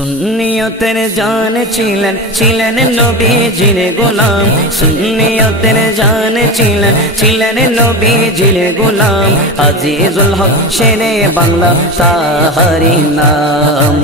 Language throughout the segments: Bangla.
সুন্নিয়তের জান ছিলেন ছিলেন নবীজির গোলাম সুন্নিয়তের জান ছিলেন ছিলেন নবীজির গোলাম আজিজুল হক শেরে বাংলা তাহারি নাম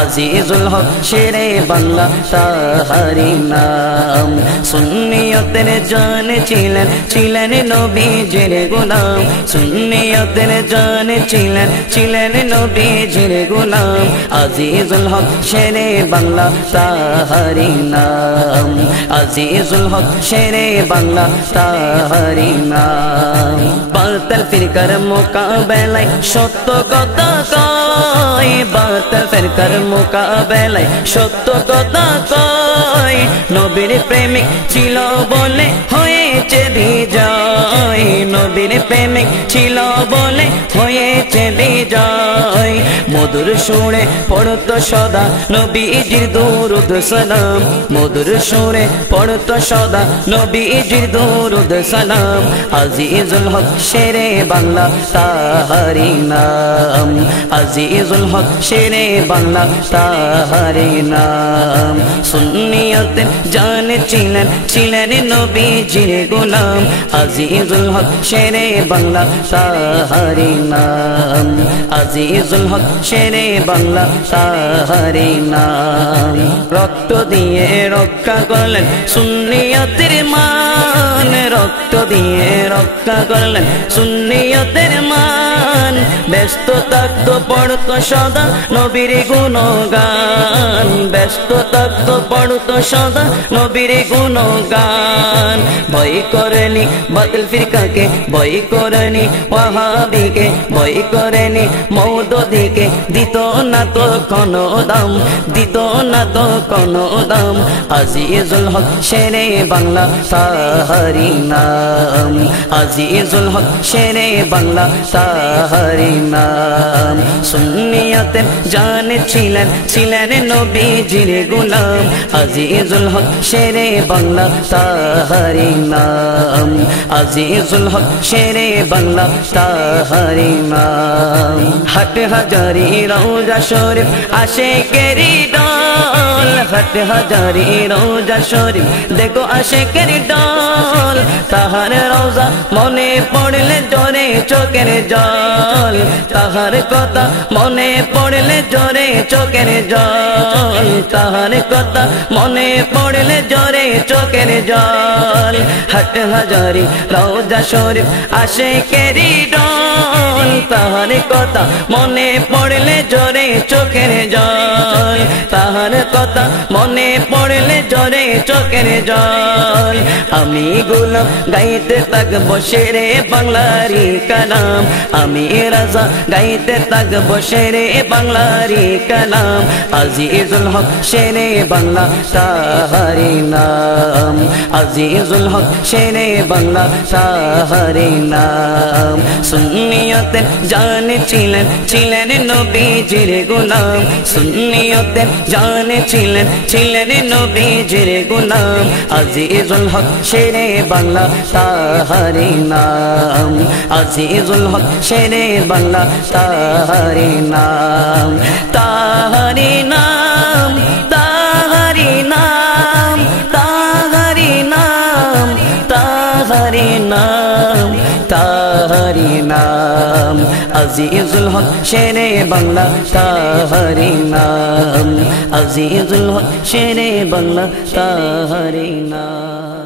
আজিজুল হক শেরে বাংলা তাহারি নাম সুন্নিয়তের জান ছিলেন ছিলেন নবীজির গোলাম সুন্নিয়তের জান ছিলেন ছিলেন নবীজির গোলাম আজিজুল হক শেরে বাংলা তাহারি নাম আজিজুল হক শেরে বাংলা তাহারি নাম বাতিল ফিরকার মোকাবেলায় সত্য কথা কয় বাতিল ফিরকার মোকাবেলায় সত্য কথা কয় নবীর প্রেমিক ছিল বলে হয়েছে বিজয় নবীর প্রেমিক ছিল বলে হয়েছে বিজয় মধুর সুরে পড়তো সদা নবীজির দরুদ সালাম মধুর সুরে পড়তো সদা নবীজির দরুদ সালাম আজিজুল হক শেরে বাংলা তাহারি নাম আজিজুল হক শেরে বাংলা তাহারি নাম সুন্নিয়তের জান ছিলেন ছিলেন নবীজির গোলাম আজিজুল হক শেরে বাংলা তাহারি নাম আজিজুল হক শেরে বাংলা তাহারি নাম রক্ত দিয়ে রক্ষা করলেন সুন্নিয়তের মান রক্ত দিয়ে রক্ষা করলেন সুন্নিয়তের মান ব্যস্ত থাকতো পড়তো সদা নবীর গুণগান ব্যস্ত থাকতো পড়তো সদা নবীর গুণগান ভয় করেনি বাতিল ফিরকাকে ভয় করেনি ওয়াহাবিকে ভয় করেনি মওদুদিকে দিত না তো কোনো দাম দিত না তো কোনো দাম আজিজুল হক শেরে বাংলা তাহারি নাম আজিজুল হক শেরে বাংলা তাহারি নাম সুন্নিয়তের জান ছিলেন ছিলেন নবীজির গোলাম আজিজুল হক শেরে বাংলা তাহারি নাম আজিজুল হক শেরে বাংলা তাহারি নাম হাট হাজারি রওজা শরীফ আশিকেরি দল হাট হাজারি রওজা শরীফ দেখো আশিকেরি দল তাহার রওজা মনে পড়লে জোরে চোখের জল তাহার কথা মনে পড়লে জোরে চোখের জল তাহার কথা মনে পড়লে জোরে চোখের জল হাট হাজারি রওজা শরীফ আশিকেরি দল তাহার কথা মনে পড়লে জোরে চোখের জল তাহার কথা মনে পড়লে জোরে চোখের জল আমি গোলাম গাইতে থাকবো শেরে বাংলারি কালাম আমি রাজা গাইতে থাকবো শেরে বাংলারি কালাম আজিজুল হক শেরে বাংলা তাহারি নাম আজিজুল হক শেরে বাংলা তাহারি নাম সুন্নিয়তের জান ছিলেন ছিলেন নবীজির গোলাম সুন্নিয়তের জান ছিলেন ছিলেন নবীজির গোলাম আজিজুল হক শেরে বাংলা তাহারি নাম আজিজুল হক শেরে বাংলা তাহারি নাম তাহারি নাম তাহারি নাম তাহারি নাম তাহারি নাম তাহারি নাম আজিজুল হক শেরে বাংলা তাহারি নাম আজিজুল হক শেরে বাংলা তাহারি নাম।